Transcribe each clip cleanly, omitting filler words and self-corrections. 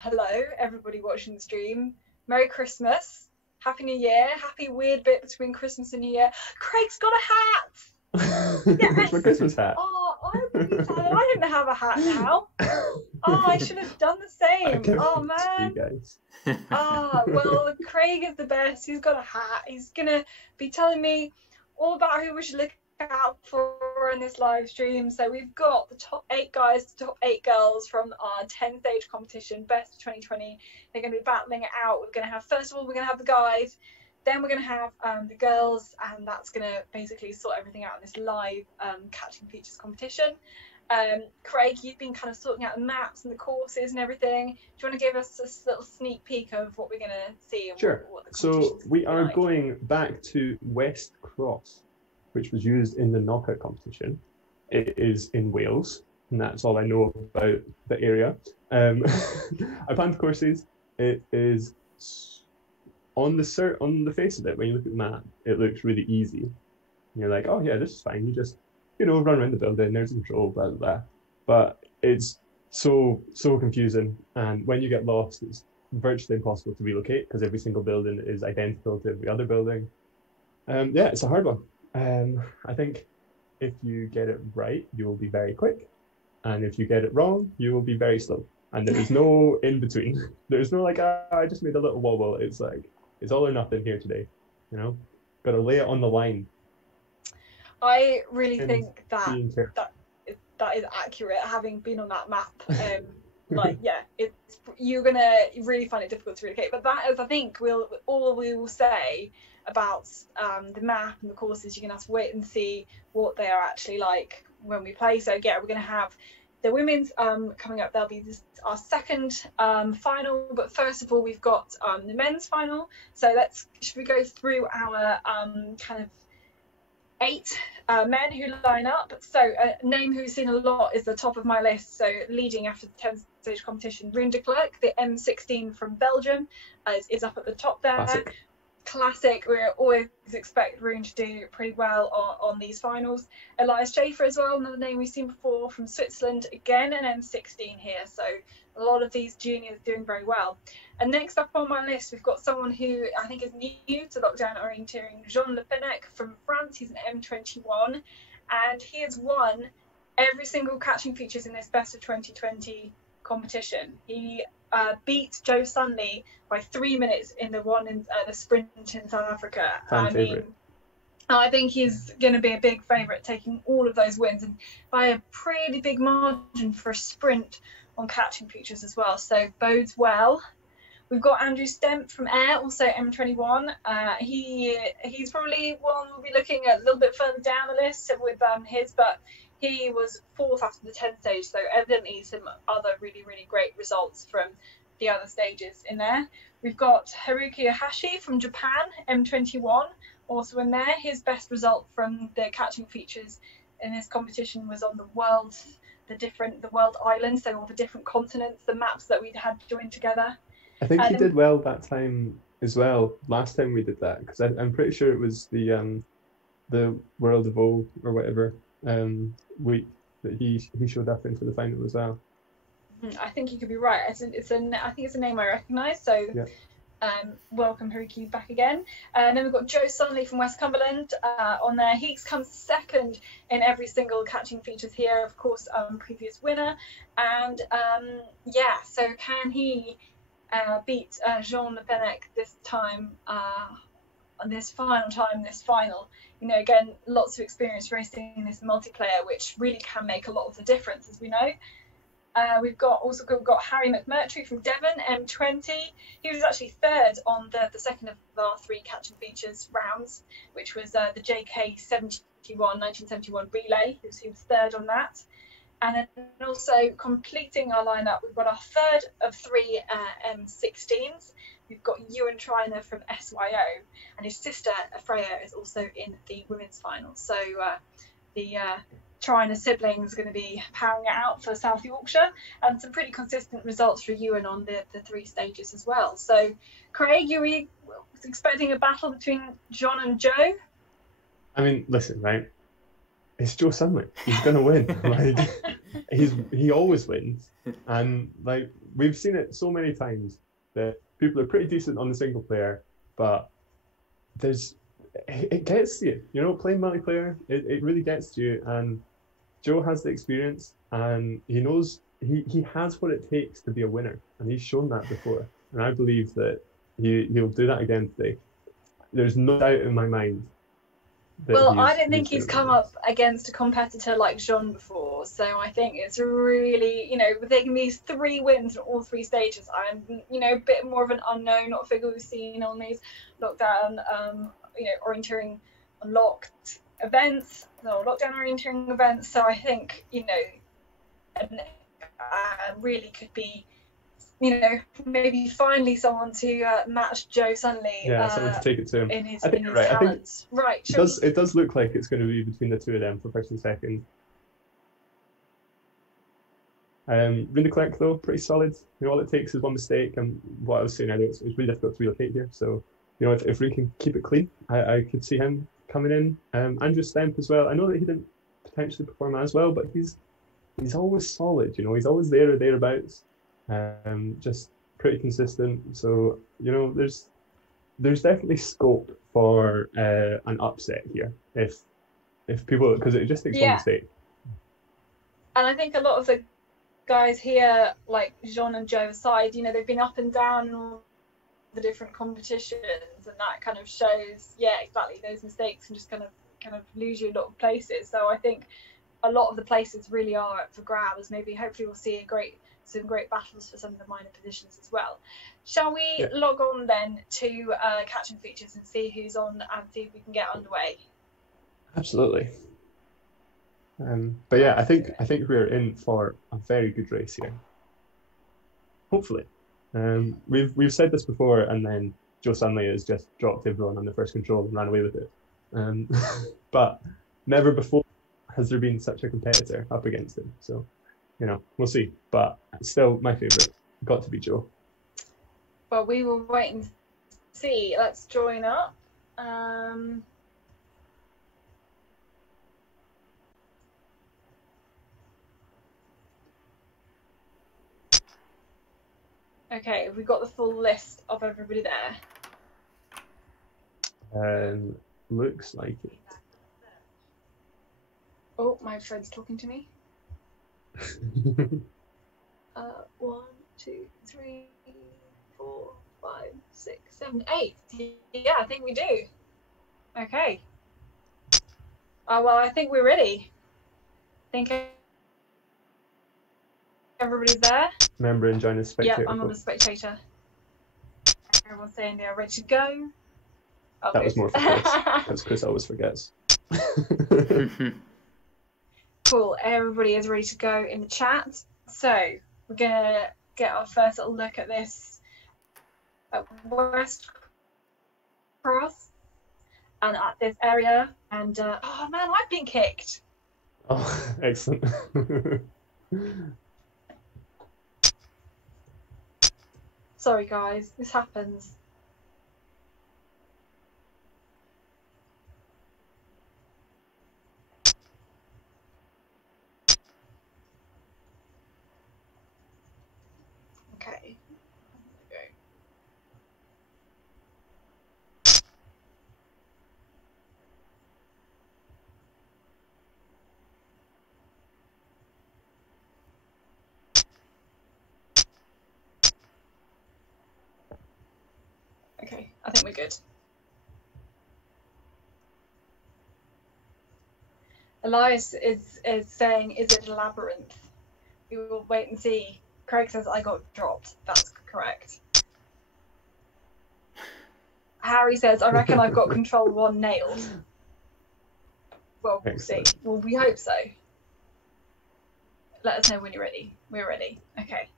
Hello, everybody watching the stream. Merry Christmas. Happy New Year. Happy weird bit between Christmas and New Year. Craig's got a hat. It's my Yes. Christmas hat. Oh, I'm really sad. I didn't have a hat now. Oh, I should have done the same. Oh, man. Guys. Well, Craig is the best. He's got a hat. He's going to be telling me all about who we should look out for in this live stream. So we've got the top 8 guys, the top 8 girls from our 10-stage competition, Best of 2020. They're going to be battling it out. We're going to have, first of all, we're going to have the guys. Then we're going to have the girls, and that's going to basically sort everything out in this live catching features competition. Craig, you've been kind of sorting out the maps and the courses and everything. Do you want to give us a little sneak peek of what we're going to see? And Sure. So we are going back to West Cross, which was used in the knockout competition. It is in Wales, and that's all I know about the area. I planned the courses. It is on the face of it. When you look at the map, it looks really easy. And you're like, oh yeah, this is fine. You just run around the building. There's control, blah blah blah. But it's so confusing, and when you get lost, it's virtually impossible to relocate because every single building is identical to every other building. Yeah, it's a hard one. I think if you get it right, you will be very quick, and if you get it wrong, you will be very slow. And there is no in between. There's no like, I just made a little wobble. It's like it's all or nothing here today. Got to lay it on the line. I really think that is accurate, having been on that map. You're gonna really find it difficult to relocate. But that is, I think, we will say about the map and the courses. You're gonna have to wait and see what they are actually like when we play. So yeah, we're gonna have the women's coming up. There'll be our second final, but first of all, we've got the men's final. So should we go through our kind of 8 men who line up? So a name who's seen a lot is the top of my list. So leading after the 10-stage competition, Rune de Klerk, the M16 from Belgium, is up at the top there. Classic. We always expect Rune to do pretty well on these finals. Elias Schaefer as well, another name we've seen before from Switzerland, again an M16 here. So a lot of these juniors doing very well. And next up on my list, we've got someone who I think is new to lockdown orienteering, Jean Le Pennec from France. He's an M21, and he has won every single catching features in this Best of 2020 competition. He beat Joe Sunley by 3 minutes in the sprint in South Africa. I think he's going to be a big favourite, taking all of those wins, and by a pretty big margin for a sprint on catching features as well. So bodes well. We've got Andrew Stemp from Ayr, also M21. He's probably one we'll be looking at a little bit further down the list with his, but he was 4th after the 10th stage, so evidently some other really, really great results from the other stages in there. We've got Haruki Ohashi from Japan, M21, also in there. His best result from the catching features in this competition was on the world islands, so all the different continents, the maps that we'd had joined together. I think he did well that time as well. Last time we did that, because I'm pretty sure it was the World of O or whatever week that he showed up in for the final as well. I think you could be right. I think it's a name I recognise. So yeah. Welcome Haruki back again. And then we've got Joe Sunley from West Cumberland on there. He comes second in every single catching features here, of course, previous winner. And so can he beat Jean Le Pennec this time, on this final? Again, lots of experience racing in this multiplayer, which really can make a lot of the difference, as we know. We've got Harry McMurtry from Devon, M20. He was actually 3rd on the second of our 3 catching features rounds, which was the JK 1971 relay. He was 3rd on that. And then also completing our lineup, we've got our 3rd of 3 M16s. We've got Ewan Triner from SYO, and his sister Freya is also in the women's final. So the Triner siblings are going to be powering it out for South Yorkshire, and some pretty consistent results for Ewan on the 3 stages as well. So, Craig, you were expecting a battle between John and Joe? I mean, listen, right? it's Joe Sunley. He's gonna win. Like he always wins, and like we've seen it so many times that people are pretty decent on the single player, but there's it gets to you. You know, playing multiplayer, it really gets to you, and Joe has the experience, and he knows he has what it takes to be a winner, and he's shown that before, and I believe that he'll do that again today. There's no doubt in my mind. Well, I don't think he's come up against a competitor like Jean before, so I think it's really, you know, taking these 3 wins in all 3 stages. I'm, you know, a bit more of an unknown, not a figure we've seen on these lockdown, you know, orienteering unlocked events, no lockdown orienteering events. So I think, you know, really could be, you know, maybe finally someone to match Joe Sunley. Yeah, someone to take it to him. In his, I think in his right. talents. I think it does look like it's going to be between the 2 of them for first and second. Runeclick though, pretty solid. You know, all it takes is one mistake, and what I was saying earlier, it's really difficult to relocate here. So, you know, if Rune can keep it clean, I could see him coming in. Andrew Stemp as well. I know that he didn't potentially perform as well, but he's always solid. You know, he's always there or thereabouts. Just pretty consistent. So, you know, there's definitely scope for an upset here if people, because it just takes one mistake. And I think a lot of the guys here, like Jean and Joe aside, you know, they've been up and down in all the different competitions, and that kind of shows, exactly, those mistakes can just kind of lose you a lot of places. So I think a lot of the places really are up for grabs. Maybe hopefully we'll see some great battles for some of the minor positions as well. Shall we log on then to catching features and see who's on and see if we can get underway? Absolutely. But yeah, I think we're in for a very good race here. Hopefully. We've said this before, and then Joe Sunley has just dropped everyone on the first control and ran away with it. But never before has there been such a competitor up against him. So, you know, we'll see. But still, my favourite got to be Joe. Well, we will wait and see. Let's join up. Okay, have we got the full list of everybody there? Looks like it. Oh, my friend's talking to me. 1, 2, 3, 4, 5, 6, 7, 8. Yeah, I think we do. Okay. Well, I think we're ready. I think everybody's there. Remember and join as spectator. Yeah, I'm on the spectator. Everyone's saying they are ready to go. Oh, that was more for Chris, because Chris always forgets. Cool, everybody is ready to go in the chat. So we're gonna get our first little look at this West Cross and at this area. And oh man, I've been kicked. Oh, excellent. Sorry guys, this happens. Okay. Okay, I think we're good. Elias is saying, is it a labyrinth? We will wait and see. Craig says I got dropped. That's correct. Harry says, I reckon I've got control 1 nailed. Well, we'll see. Well, we hope so. Let us know when you're ready. We're ready. Okay.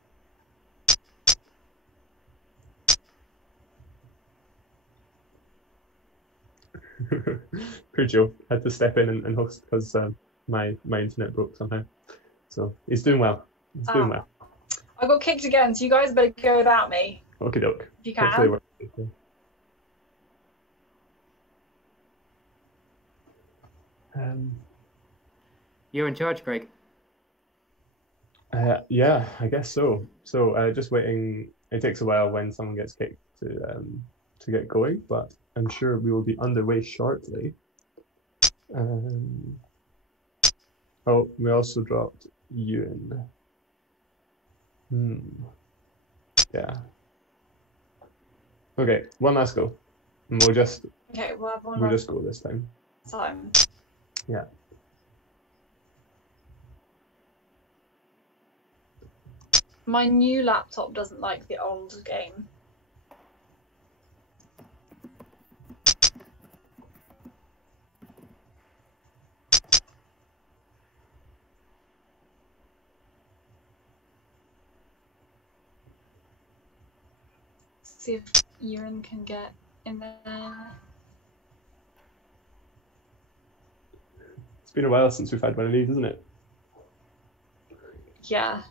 Poor Joe had to step in and host because my internet broke somehow. So he's doing well. He's doing well. I got kicked again, so you guys better go without me. Okie doke. If you can. You're in charge, Craig. Yeah, I guess so. So just waiting. It takes a while when someone gets kicked to get going, but I'm sure we will be underway shortly. Oh, we also dropped Ewan. Yeah. Okay, one last go, and we'll just we'll have we'll just go this time. Yeah. My new laptop doesn't like the old game. See if Ewan can get in there. It's been a while since we've had one of these, isn't it? Yeah.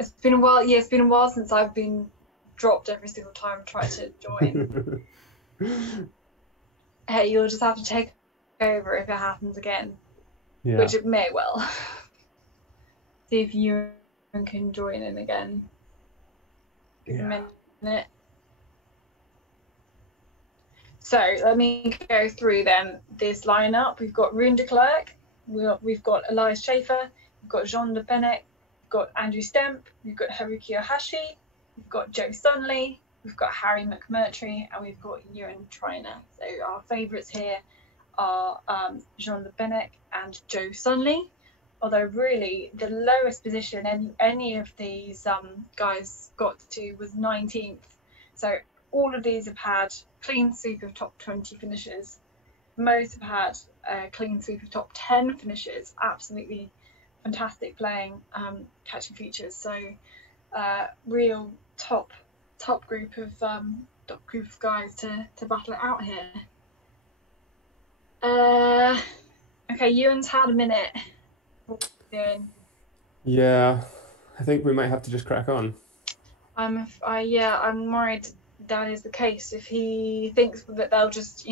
It's been a while. Yeah, it's been a while since I've been dropped every single time I try to join. Hey, you'll just have to take over if it happens again. Yeah. Which it may well. See if you can join in again. Give a minute. So let me go through then this lineup. We've got Rune de Klerk, we've got Elias Schaefer, we've got Jean Le Pennec, we've got Andrew Stemp, we've got Haruki Ohashi, we've got Joe Sunley, we've got Harry McMurtry, and we've got Ewan Trainer. So our favourites here are Jean Le Pennec and Joe Sunley. Although really the lowest position any of these guys got to was 19th. So all of these have had clean sweep of top 20 finishes. Most have had a clean sweep of top 10 finishes. Absolutely fantastic playing, catching features. So real top group of guys to battle it out here. Okay, Ewan's had a minute. What are we doing? Yeah, I think we might have to just crack on. I'm worried that is the case. If he thinks that they'll just,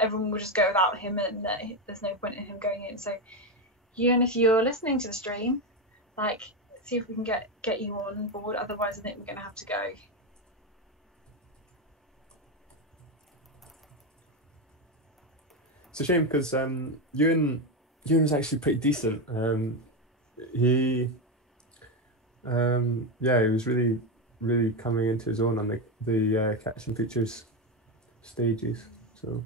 everyone will just go without him and that there's no point in him going in. So, Ewan, if you're listening to the stream, see if we can get you on board. Otherwise, I think we're going to have to go. It's a shame because Ewan was actually pretty decent. He was really coming into his own on the catching features stages. So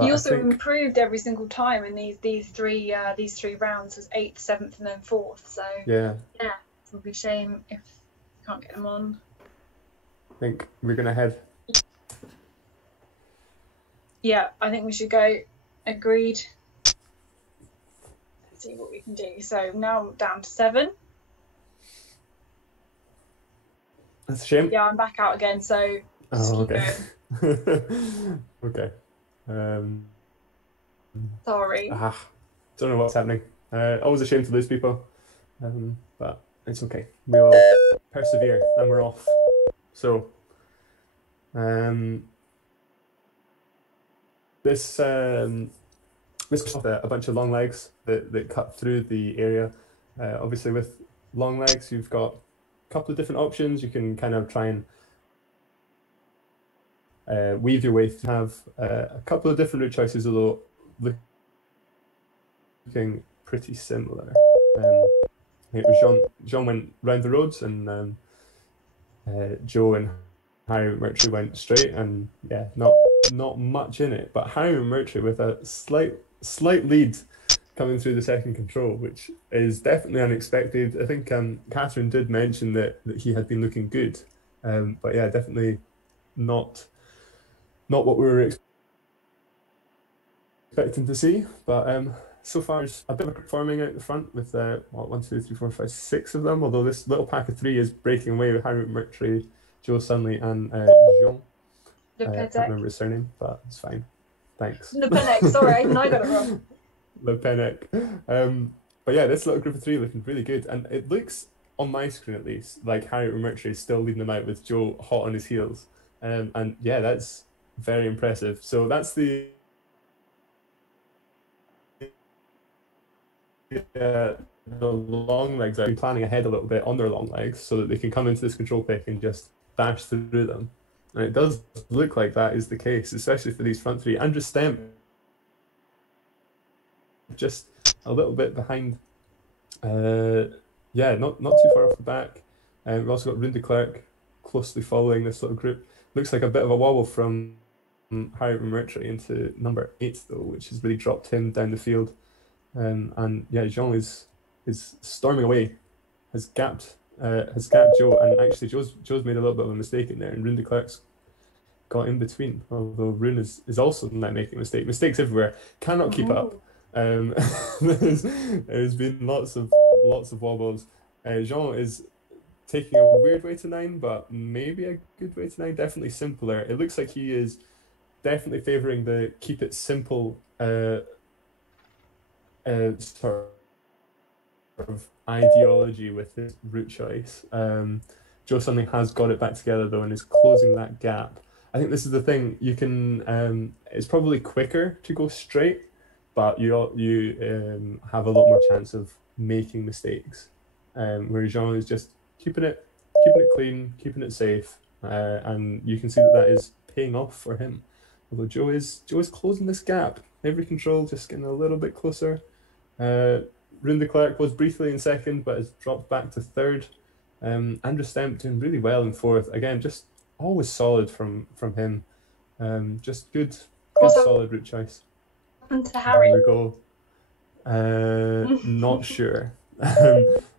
he also improved every single time in these three rounds. Was 8th, 7th, and then 4th. So yeah, it would be a shame if we can't get him on. I think we're gonna head. Yeah, I think we should go. Agreed. Let's see what we can do. So now down to 7. That's a shame. Yeah, I'm back out again. So okay. Okay. Sorry. Don't know what's happening. Always a shame to lose people, but it's okay. We will persevere, and we're off. So, this got a bunch of long legs that cut through the area. Obviously, with long legs, you've got a couple of different options. You can kind of try and weave your way through. Have a couple of different route choices, although looking pretty similar. It was Jean went round the roads, and Joe and Harry McMurtry went straight, and yeah, not much in it. But Harry McMurtry with a slight lead coming through the second control, which is definitely unexpected. I think Catherine did mention that he had been looking good, but yeah, definitely not what we were expecting to see. But so far, it's a bit of a forming out the front with 1, 2, 3, 4, 5, 6 of them. Although this little pack of 3 is breaking away with Harry McMurtry, Joe Sunley, and Jean. I can't remember his surname, but it's fine. Thanks. Le Pennec, sorry, even I got it wrong. Le Pennec. But yeah, this little group of 3 looking really good, and it looks, on my screen at least, like Harry McMurtry is still leading them out with Joe hot on his heels. And yeah, that's very impressive. So that's the the long legs are planning ahead a little bit on their long legs so that they can come into this control pick and just dash through them. And it does look like that is the case, especially for these front three. Andrew Stemp just a little bit behind. Yeah, not too far off the back. We've also got Rune de Klerk closely following this little group. Looks like a bit of a wobble from Harry McMurtry into number 8 though, which has really dropped him down the field. And yeah, Jean is storming away, has gapped Joe, and actually Joe's made a little bit of a mistake in there, and Rune de Klerk's got in between. Although Rune is also not making a mistake. Mistakes everywhere. Cannot keep up. There's been lots of wobbles. Jean is taking a weird way to 9, but maybe a good way to 9. Definitely simpler. It looks like he is definitely favouring the keep it simple sort of ideology with his route choice. Joe suddenly has got it back together though and is closing that gap. I think this is the thing. You can. It's probably quicker to go straight, but you have a lot more chance of making mistakes. Whereas Jean is just keeping it clean, keeping it safe, and you can see that is paying off for him. Although Joe is closing this gap. Every control just getting a little bit closer. Rune de Klerk was briefly in second, but has dropped back to third. Andrew Stemp doing really well in fourth. Again, just always solid from him. Just good solid route choice. And to Harry. There we go. Not sure.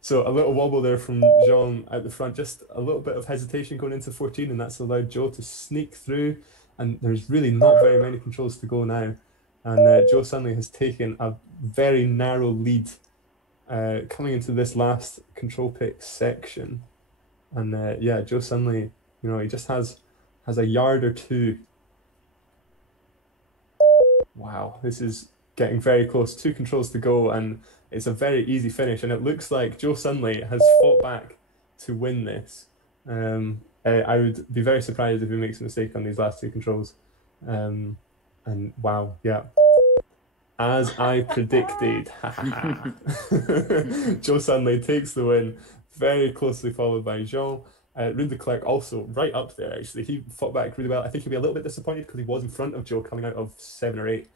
So a little wobble there from Jean at the front, just a little bit of hesitation going into 14, and that's allowed Joe to sneak through, and there's really not very many controls to go now, and Joe suddenly has taken a very narrow lead coming into this last control pick section, and yeah, Joe suddenly, he just has a yard or two. Wow, this is getting very close. 2 controls to go, and it's a very easy finish, and it looks like Joe Sunley has fought back to win this. I would be very surprised if he makes a mistake on these last 2 controls. And wow, yeah. As I predicted, Joe Sunley takes the win, very closely followed by Jean. Rune de Klerk also right up there, actually. He fought back really well. I think he'll be a little bit disappointed because he was in front of Joe coming out of 7 or 8.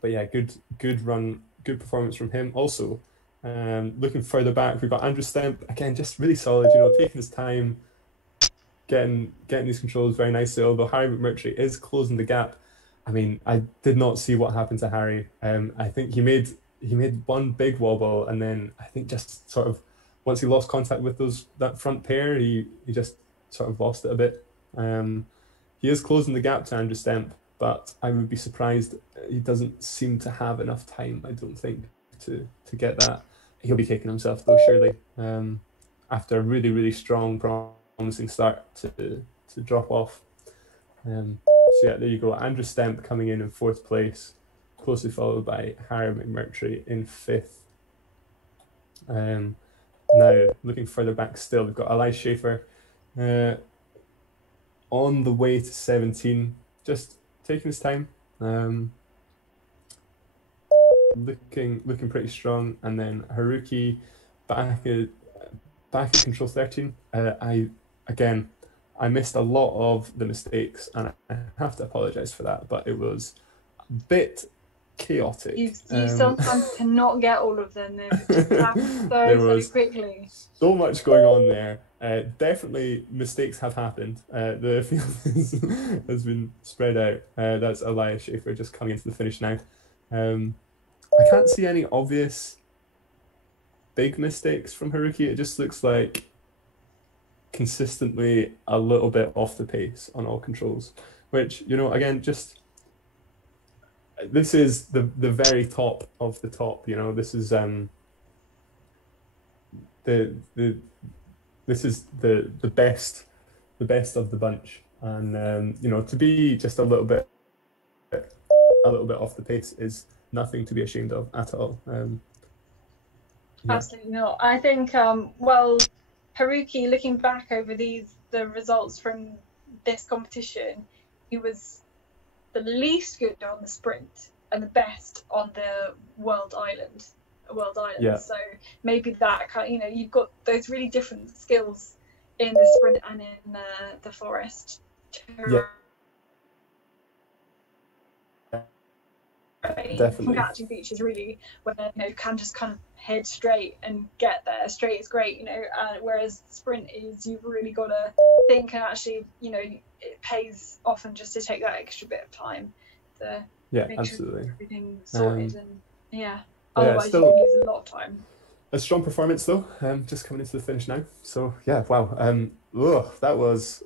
But yeah, good run, good performance from him. Also, looking further back, we've got Andrew Stemp, again, just really solid, taking his time, getting these controls very nicely, although Harry McMurtry is closing the gap. I mean, I did not see what happened to Harry. I think he made one big wobble, and then I think just sort of once he lost contact with that front pair, he just sort of lost it a bit. He is closing the gap to Andrew Stemp, but I would be surprised. He doesn't seem to have enough time, I don't think, to get that. He'll be kicking himself though, surely, after a really, really strong, promising start to drop off. So yeah, there you go. Andrew Stemp coming in 4th place, closely followed by Harry McMurtry in 5th. Now, looking further back still, we've got Elias Schaefer on the way to 17, just taking his time, looking pretty strong, and then Haruki back at control 13. I missed a lot of the mistakes, and I have to apologise for that, but it was a bit chaotic. You sometimes cannot get all of them. They just happen so quickly. So much going on there. Definitely mistakes have happened. The field has been spread out. That's Elias Schaefer just coming into the finish now. I can't see any obvious big mistakes from Haruki. It just looks like consistently a little bit off the pace on all controls, which, again, just this is the very top of the top. This is this is the best of the bunch, and to be just a little bit off the pace is nothing to be ashamed of at all. Yeah. Absolutely not. I think Haruki, looking back over the results from this competition, he was the least good on the sprint and the best on the World Island. World Islands. Yeah. So maybe that kind of, you've got those really different skills in the sprint and in the forest. Yeah. Definitely. Catching features really when you can just kind of head straight and get there. Straight is great, whereas sprint is you've really got to think, and actually it pays often just to take that extra bit of time to make absolutely sure everything's sorted. And otherwise you lose a lot of time. A strong performance though, just coming into the finish now. So yeah, wow. That was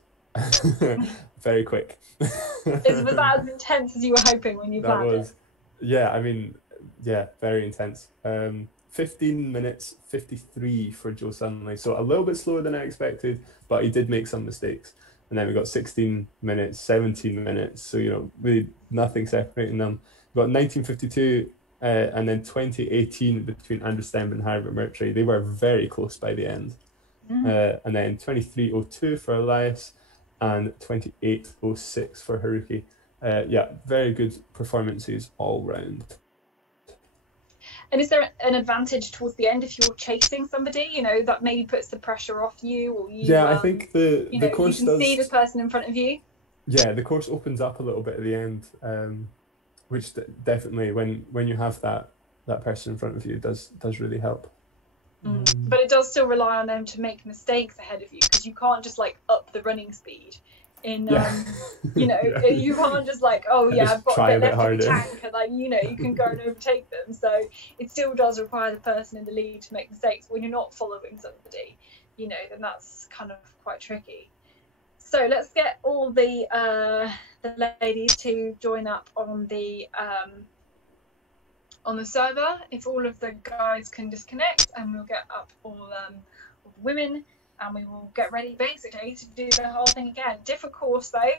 very quick. Was that as intense as you were hoping when you planned it? Yeah, I mean, very intense. 15 minutes 53 for Joe Sunley, so a little bit slower than I expected, but he did make some mistakes. And then we got 16 minutes, 17 minutes, so really nothing separating them. We got 1952 and then 2018 between Andrew Stemb and Harry McMurtry. They were very close by the end. And then 23:02 for Elias and 28:06 for Haruki. Very good performances all round. And is there an advantage towards the end if you're chasing somebody, that maybe puts the pressure off you, or you? I think the course you can see the person in front of you. Yeah, the course opens up a little bit at the end, which definitely when you have that person in front of you does really help. But it does still rely on them to make mistakes ahead of you, because you can't just up the running speed. You can't just I've got a bit left in the tank, and you can go and overtake them. So it still does require the person in the lead to make mistakes. When you're not following somebody, then that's kind of quite tricky. So let's get all the ladies to join up on the server. If all of the guys can disconnect, and we'll get up all the women. And we will get ready basically to do the whole thing again. Different course though.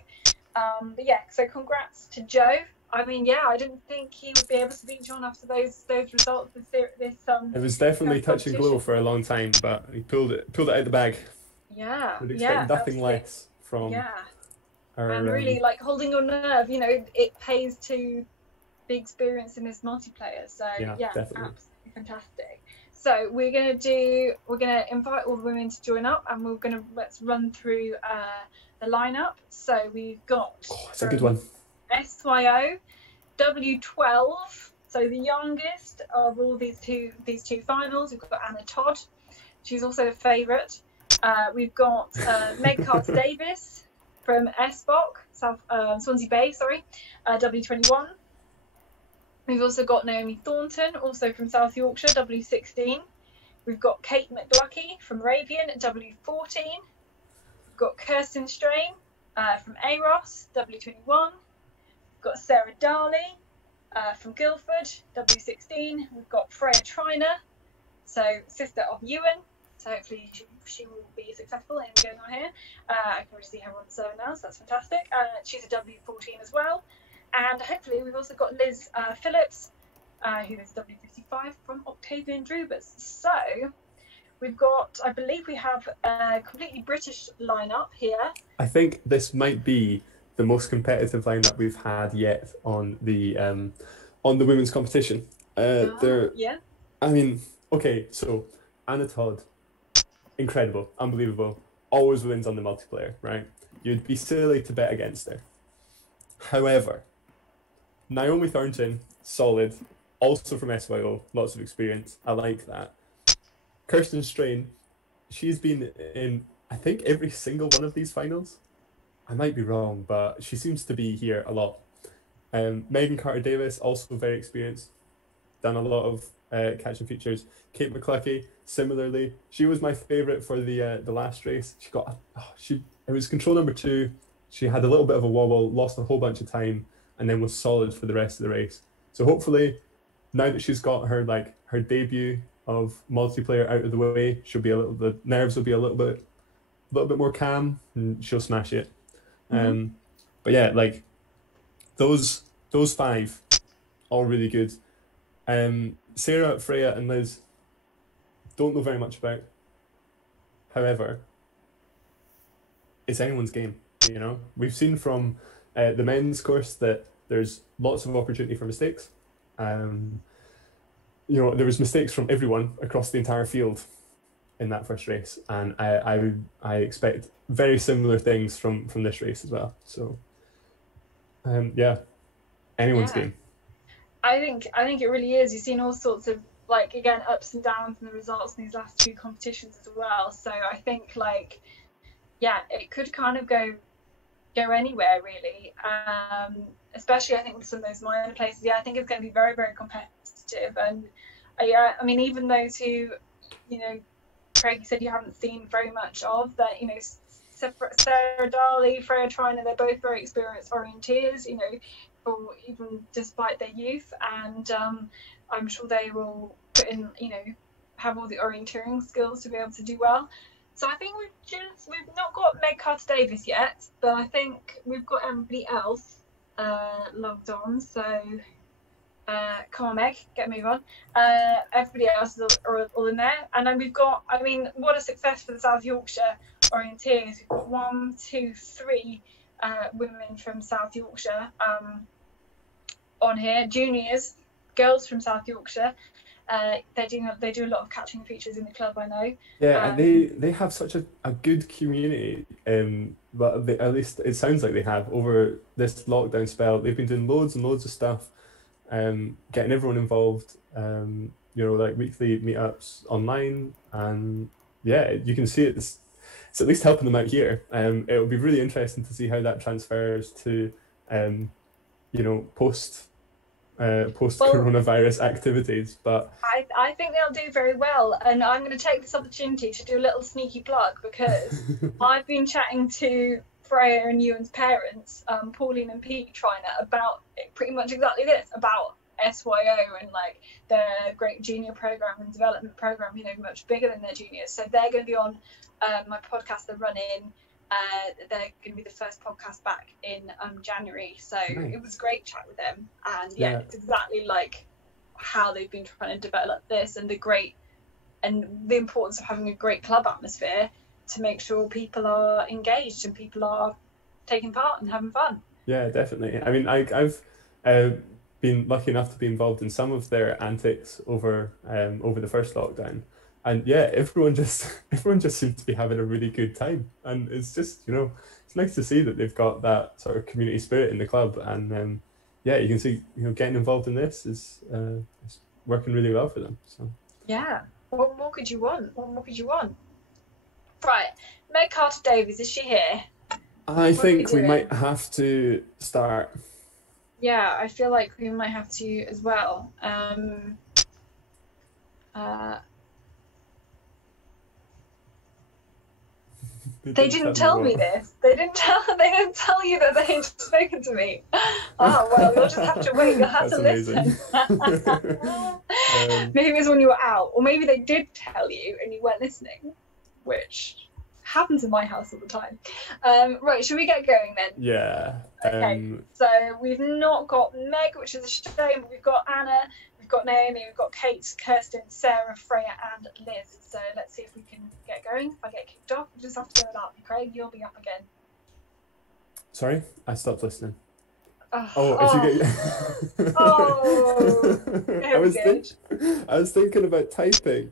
So congrats to Joe. I mean, I didn't think he would be able to beat John after those results. It was definitely touch and glow for a long time, but he pulled it out of the bag. Yeah. Would expect nothing less from. And really holding your nerve. It pays to be experienced in this multiplayer. So definitely. Absolutely fantastic. So we're gonna invite all the women to join up, and let's run through the lineup. So we've got it's a good one. SYO, W12. So the youngest of all these two finals. We've got Anna Todd. She's also the favourite. We've got Meg Carter-Davis from SBOC, Swansea Bay. W21. We've also got Naomi Thornton, also from South Yorkshire, W16. We've got Kate McLucky from Ravian, W14. We've got Kirsten Strain from AROS, W21. We've got Sarah Darley from Guildford, W16. We've got Freya Triner, so sister of Ewan. So hopefully she will be successful in going on here. I can already see her on the server now, so that's fantastic. She's a W14 as well. And hopefully we've also got Liz Phillips, who is W55 from Octavian Drubas. So I believe we have a completely British lineup here. I think this might be the most competitive lineup we've had yet on the women's competition. I mean, okay, so Anna Todd, incredible, unbelievable, always wins on the multiplayer, right? You'd be silly to bet against her. However, Naomi Thornton, solid, also from SYO, lots of experience. I like that. Kirsten Strain, she's been in, I think, every single one of these finals. I might be wrong, but she seems to be here a lot. Megan Carter-Davis, also very experienced, done a lot of catching features. Kate McClucky, similarly, she was my favourite for the last race. It was control number 2. She had a little bit of a wobble, lost a whole bunch of time, and then was solid for the rest of the race. So hopefully, now that she's got her debut of multiplayer out of the way, the nerves will be a little bit more calm, and she'll smash it. But yeah, those 5, all really good. Sarah, Freya, and Liz, don't know very much about. However, it's anyone's game. We've seen from the men's course that there's lots of opportunity for mistakes. there was mistakes from everyone across the entire field in that first race, and I expect very similar things from this race as well. So, yeah, anyone's Yeah. game. I think it really is. You've seen all sorts of, like, again, ups and downs in the results in these last two competitions as well. So I think, like, yeah, it could kind of go anywhere really. Especially I think with some of those minor places. Yeah, I think it's going to be very, very competitive. And yeah, I mean, even those who, Craig, you said you haven't seen very much of that, Sarah Darley, Freya Triner, they're both very experienced orienteers, even despite their youth, and I'm sure they will put in, have all the orienteering skills to be able to do well. So I think we've not got Meg Carter Davis yet, but I think we've got everybody else logged on. So come on, Meg, get a move on. Everybody else is all in there, and then we've got. I mean, what a success for the South Yorkshire orienteers. We've got 1, 2, 3 women from South Yorkshire on here, juniors, girls from South Yorkshire. They do a lot of catching features in the club, I know. Yeah, and they have such a good community. But at least it sounds like they have over this lockdown spell. They've been doing loads and loads of stuff, getting everyone involved. Like weekly meetups online, and yeah, you can see it's at least helping them out here. It'll be really interesting to see how that transfers to, post coronavirus activities. But I think they'll do very well, and I'm going to take this opportunity to do a little sneaky plug, because I've been chatting to Freya and Ewan's parents, Pauline and Pete Triner, about pretty much exactly this, about SYO and like their great junior program and development program, much bigger than their juniors. So they're going to be on my podcast they're running. They're going to be the first podcast back in January. So It was a great chat with them, and yeah, it's exactly like how they've been trying to develop this, and the importance of having a great club atmosphere to make sure people are engaged and people are taking part and having fun. Yeah, definitely. I mean, I've been lucky enough to be involved in some of their antics over the first lockdown, and yeah, everyone just seems to be having a really good time, and it's just it's nice to see that they've got that sort of community spirit in the club, and yeah, you can see getting involved in this is working really well for them. So yeah, what more could you want? Right, Meg Carter Davies, is she here? I think we might have to start. Yeah, I feel like we might have to as well. They didn't tell me this. They didn't tell you that they had spoken to me. Oh well, you'll just have to wait. You'll have to listen. Maybe it was when you were out, or maybe they did tell you and you weren't listening, which happens in my house all the time. Right, should we get going then? Yeah. Okay. So we've not got Meg, which is a shame, but we've got Anna, we've got Naomi, we've got Kate, Kirsten, Sarah, Freya, and Liz. So let's see if we can get going. If I get kicked off, we'll just have to go without me. Craig, you'll be up again. Sorry, I stopped listening. If you get... I was thinking about typing.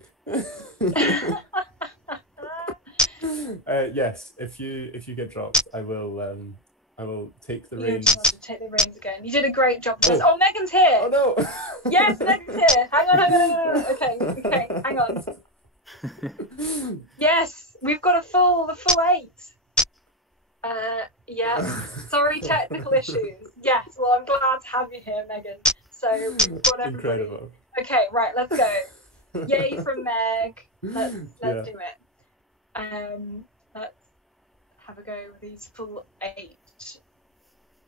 Yes, if you get dropped, I will take the reins. You take the reins again. You did a great job. Oh, Megan's here. Oh no. Yes, Megan's here. Hang on. Okay, hang on. Yes, we've got the full 8. Yeah. Sorry, technical issues. Yes. Well, I'm glad to have you here, Megan. So we've got everybody. Incredible. Okay, right. Let's go. Yay from Meg. Let's do it. Let's have a go with these full 8.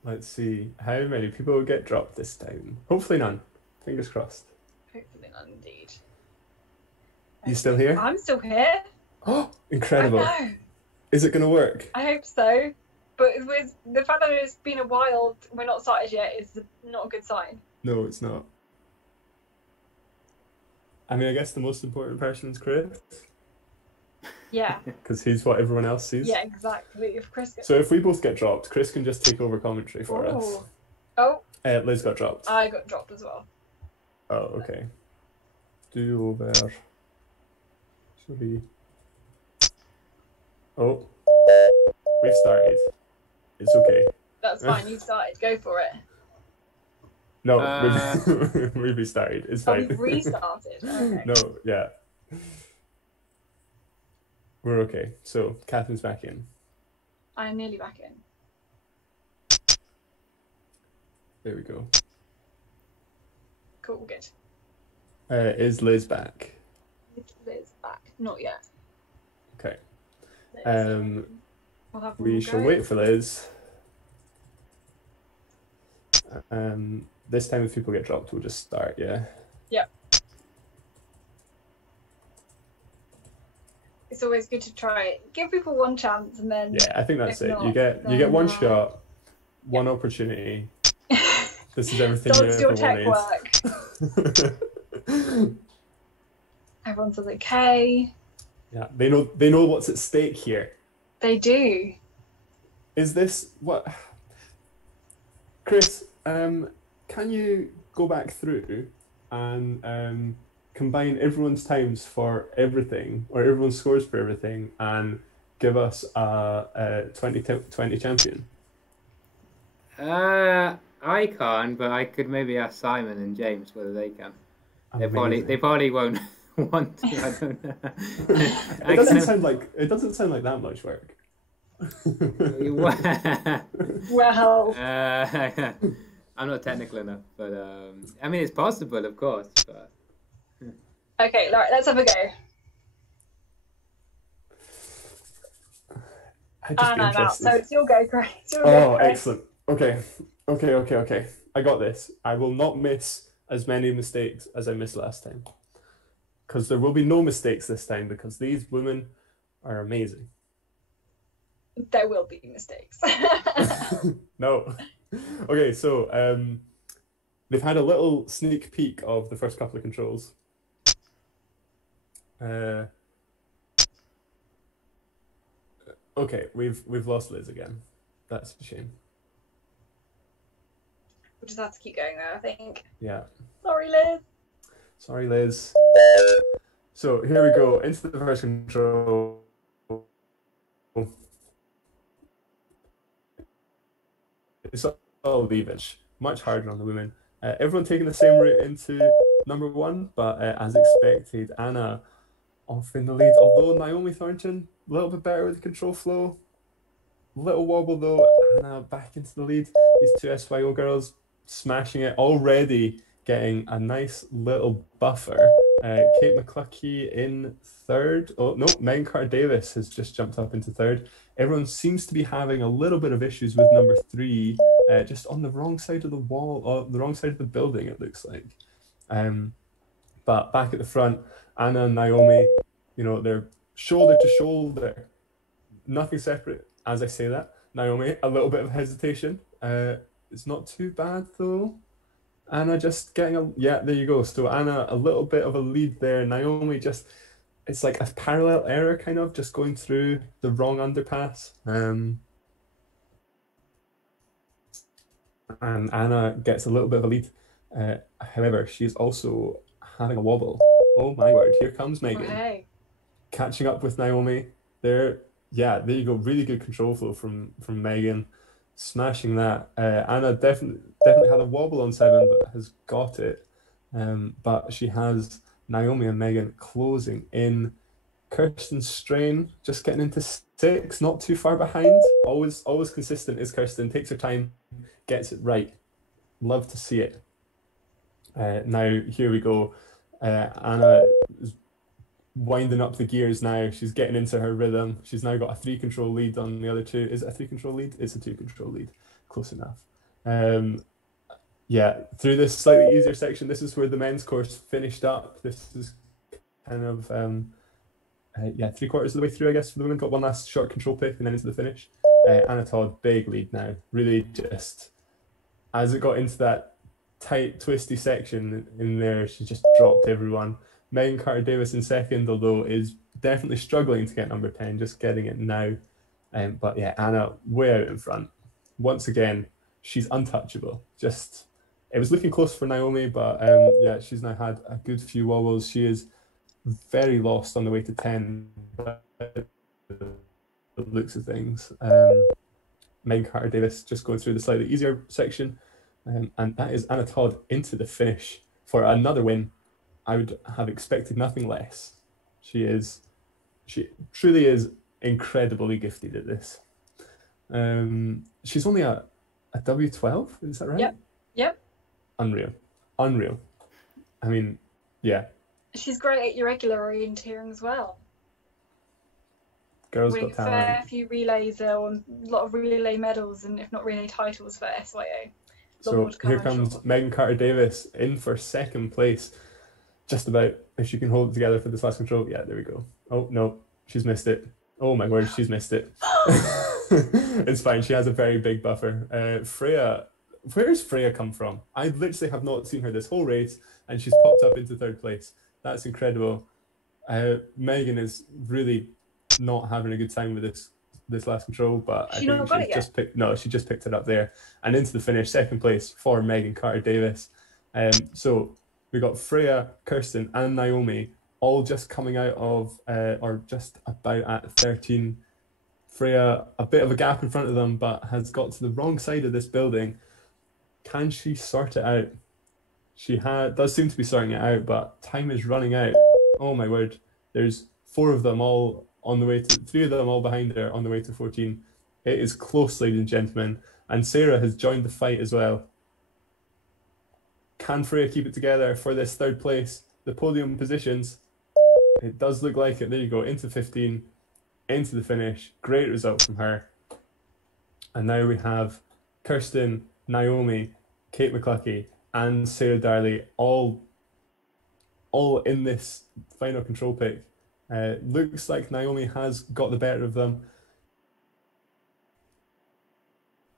Let's see how many people will get dropped this time. Hopefully none. Fingers crossed. Hopefully none, indeed. You still here? I'm still here. Oh, incredible. I know. Is it going to work? I hope so. But with the fact that it's been a while, we're not started yet, is not a good sign. No, it's not. I mean, I guess the most important person is Chris. Yeah. Because he's what everyone else sees. Yeah, exactly. If Chris So if we both get dropped, Chris can just take over commentary for us. Oh. Liz got dropped. I got dropped as well. Oh, okay. do over. Sorry. Oh, we've started. It's okay. That's fine. You started. Go for it. No, we've restarted. It's Oh, fine. we've restarted. Okay. No, yeah. We're okay. So, Catherine's back in. I'm nearly back in. There we go. Cool, good. Is Liz back? Liz back. Not yet. Okay. Liz. We'll have We shall wait for Liz. This time if people get dropped, we'll just start, yeah? Yep. It's always good to try it. Give people one chance and then... Yeah, I think that's it. not, you get one shot, one opportunity. This is everything Does you your ever tech wanted. work? Everyone says okay. Yeah, they know what's at stake here. They do. Is this what... Chris, can you go back through and combine everyone's times for everything, or everyone's scores for everything, and give us a 2020 champion? I can't, but I could maybe ask Simon and James whether they can. Amazing. They probably won't want to. I don't know. It doesn't sound like that much work. Well, I'm not technical enough, but I mean it's possible, of course. But okay, right, let's have a go. I'd just be I'm out, interested. so it's your go, Chris. Excellent. Okay. I got this. I will not miss as many mistakes as I missed last time. Because there will be no mistakes this time, because these women are amazing. There will be mistakes. No. Okay, so they've had a little sneak peek of the first couple of controls. Okay, we've lost Liz again. That's a shame. We'll just have to keep going there, I think. Yeah. Sorry, Liz. Sorry, Liz. So here we go into the first control. It's all leavage. Much harder on the women. Everyone taking the same route into number one, but as expected, Anna off in the lead. Although Naomi Thornton a little bit better with the control flow. Little wobble though. Anna back into the lead. These two SYO girls smashing it already, getting a nice little buffer. Kate McCluskey in third. Oh no, Megan Carter-Davis has just jumped up into third. Everyone seems to be having a little bit of issues with number three, just on the wrong side of the wall, or the wrong side of the building, it looks like. But back at the front, Anna and Naomi, they're shoulder to shoulder. Nothing separate as I say that. Naomi, a little bit of hesitation. It's not too bad though. Anna just getting there you go. So Anna, a little bit of a lead there. Naomi just, it's like a parallel error kind of, just going through the wrong underpass. And Anna gets a little bit of a lead. However, she's also having a wobble. Oh my word, here comes Megan. Okay. Catching up with Naomi. There you go. Really good control flow from Megan. Smashing that. Anna definitely had a wobble on 7, but has got it. But she has Naomi and Megan closing in. Kirsten Strain just getting into 6, not too far behind. Always consistent is Kirsten. Takes her time, gets it right. Love to see it. Now here we go. Anna is winding up the gears now. She's getting into her rhythm. She's now got a 3 control lead on the other two. Is it a 3 control lead? It's a 2 control lead. Close enough. Through this slightly easier section, this is where the men's course finished up. This is kind of 3/4 of the way through, I guess, for the women. Got one last short control pick and then into the finish. Anna Todd, big lead now. Really just, as it got into that tight, twisty section in there, she just dropped everyone. Megan Carter-Davis in second, although is definitely struggling to get number 10, just getting it now. But yeah, Anna way out in front. Once again, she's untouchable. Just it was looking close for Naomi, but yeah, she's now had a good few wobbles. She is very lost on the way to 10. Looks of things. Megan Carter-Davies just going through the slightly easier section, and that is Anna Todd into the finish for another win. I would have expected nothing less. She truly is incredibly gifted at this. She's only a W12, is that right? Yep. Unreal. I mean, yeah. She's great at irregular orienteering as well. Girls Winning got talent. a fair few relays and a lot of relay medals, and if not relay titles for SYO. So here comes Megan Carter-Davies in for second place. Just about, if she can hold it together for this last control. Yeah, there we go. Oh, no, she's missed it. Oh my word, she's missed it. It's fine, she has a very big buffer. Freya, where's Freya come from? I literally have not seen her this whole race, and she's popped up into third place. That's incredible. Megan is really not having a good time with this last control, but I think she just picked it up there. And into the finish, second place for Megan Carter-Davies. So we got Freya, Kirsten, and Naomi all just coming out of, or just about at 13. Freya, a bit of a gap in front of them, but has got to the wrong side of this building. Can she sort it out? She does seem to be sorting it out, but time is running out. Oh my word. There's 4 of them all on the way to, 3 of them all behind her on the way to 14. It is close, ladies and gentlemen. And Sarah has joined the fight as well. Can Freya keep it together for this third place? The podium positions. It does look like it. There you go, into 15, into the finish. Great result from her. And now we have Kirsten, Naomi, Kate McCluskey, and Sarah Darley all in this final control pick. Looks like Naomi has got the better of them.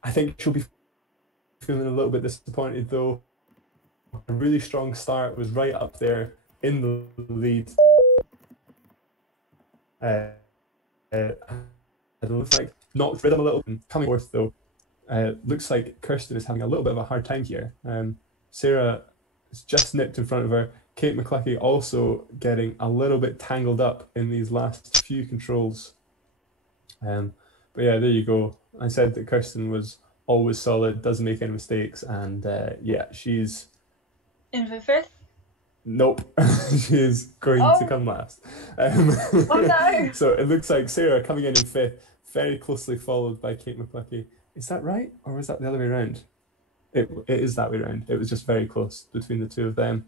I think she'll be feeling a little bit disappointed though. A really strong start, was right up there in the lead. It looks like knocked rhythm a little. Coming fourth though, looks like Kirsten is having a little bit of a hard time here. Sarah is just nipped in front of her. Kate McCluskey also getting a little bit tangled up in these last few controls. But yeah, there you go. I said that Kirsten was always solid, doesn't make any mistakes, and yeah, she's in for 5th. Nope, she is going to come last. Oh no! So it looks like Sarah coming in 5th, very closely followed by Kate McCluskey. Is that right, or was that the other way around? It is that way around. It was just very close between the two of them.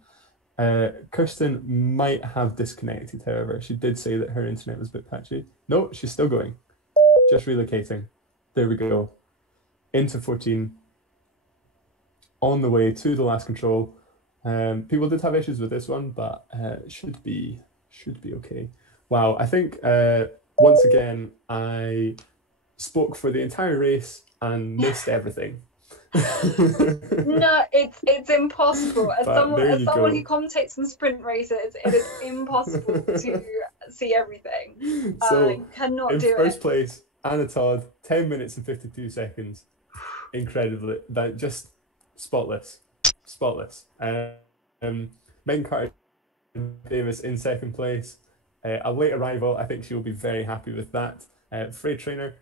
Kirsten might have disconnected, however. She did say that her internet was a bit patchy. No, she's still going. Just relocating. There we go. Into 14. On the way to the last control. People did have issues with this one, but should be okay. Wow, I think once again I spoke for the entire race and missed everything. No, it's impossible. As someone who commentates on sprint races, it is impossible to see everything. So you cannot do in first it. place, Anna Todd, 10 minutes and 52 seconds. Incredibly, that just spotless. Megan Carter-Davies in second place. A late arrival. I think she will be very happy with that. Freya Trainer,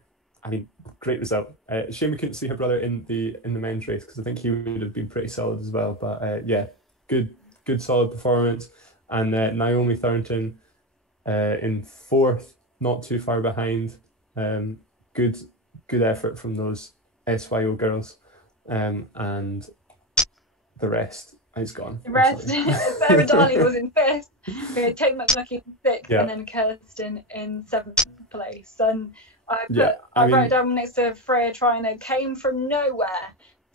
I mean, great result. Shame we couldn't see her brother in the men's race because I think he would have been pretty solid as well. But yeah, good solid performance. And Naomi Thornton in 4th, not too far behind. Good effort from those SYO girls. And the rest is gone. The rest, Sarah Darley was in 5th. We had Kate McCluskey in 6th, and then Kirsten in 7th place. And I wrote down next to Freya Trainer, came from nowhere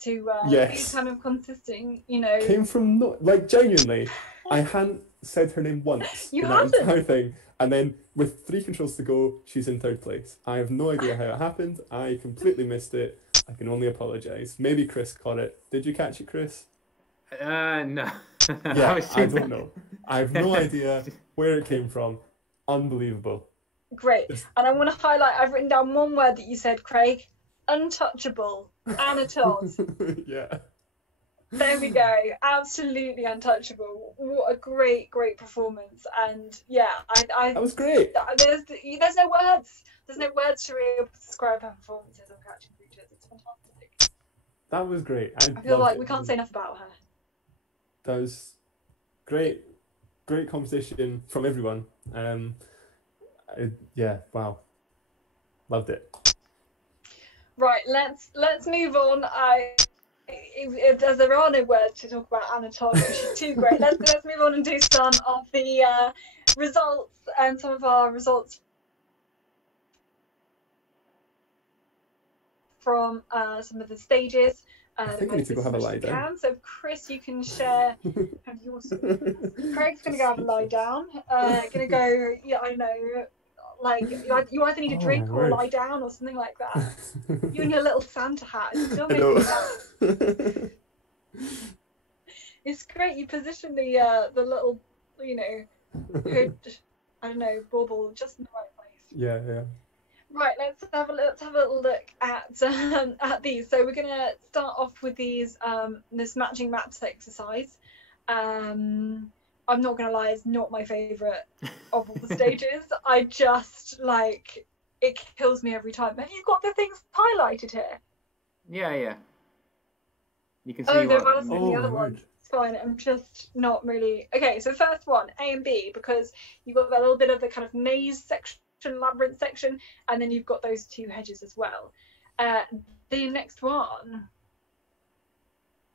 to be kind of consistent, you know. Came from genuinely, I hadn't said her name once in that entire thing. And then with 3 controls to go, she's in 3rd place. I have no idea how it happened. I completely missed it. I can only apologise. Maybe Chris caught it. Did you catch it, Chris? No. Yeah, I don't know. I have no idea where it came from. Unbelievable. Great. And I want to highlight, I've written down one word that you said, Craig. Untouchable. Anna Todd. Yeah. There we go. Absolutely untouchable. What a great performance. And yeah, That was great. there's no words. There's no words to really describe her performances of Catching Creatures. It's fantastic. That was great. I feel like we can't say enough about her. That was great competition from everyone. Yeah, wow, loved it. Right, let's move on. As there are no words to talk about Anna Todd, she's too great. Let's move on and do some of the results and some of our results from some of the stages. I think we need to go have a lie down. So Chris, you can share. Have yours. Craig's gonna go have a lie down. Gonna go. Yeah, I know. Like you either need a drink or lie down or something like that. You and your little Santa hat is still making me laugh. It's great. You position the little, hood, I don't know, bauble just in the right place. Yeah. Right, let's have a little look at these. So we're gonna start off with these this matching maps exercise. I'm not gonna lie, it's not my favourite of all the stages. I just it kills me every time. Have you got the things highlighted here? Yeah. You can see they're what. balancing the other one. It's fine. I'm just not really. Okay, so first one, A and B, because you've got that little bit of the kind of maze section, labyrinth section, and then you've got those two hedges as well. The next one.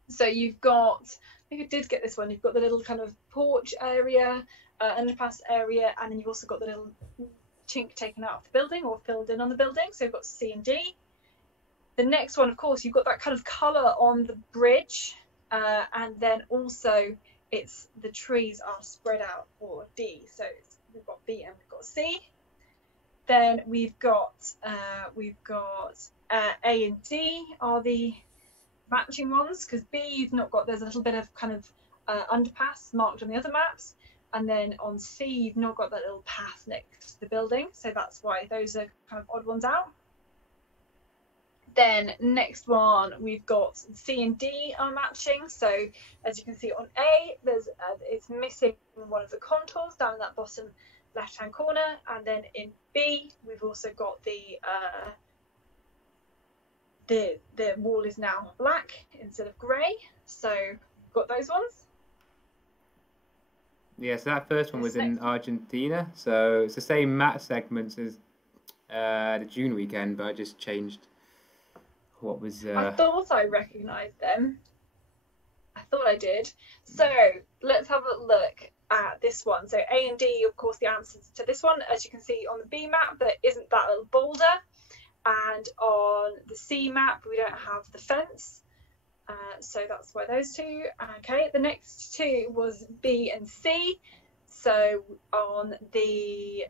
So you've got. I think I did get this one. You've got the little kind of porch area, underpass area, and then you've also got the little chink taken out of the building or filled in on the building. So you've got C and D. The next one, of course, you've got that kind of colour on the bridge, and then also it's the trees are spread out for D. So we've got B and we've got C. Then we've got A and D are the matching ones, because B you've not got. There's a little bit of kind of underpass marked on the other maps, and then on C you've not got that little path next to the building, so that's why those are kind of odd ones out. Then next one we've got C and D are matching. So as you can see on A, there's it's missing one of the contours down in that bottom left hand corner, and then in B we've also got the wall is now black instead of grey, so we've got those ones. Yeah, so that first one was in Argentina, so it's the same map segments as the June weekend, but I just changed what was. I thought I recognised them. I thought I did. So let's have a look at this one. So A and D, of course, the answers to this one, as you can see on the B map, there isn't that little boulder. And on the C map, we don't have the fence. So that's why those two. Okay, the next two was B and C. So on the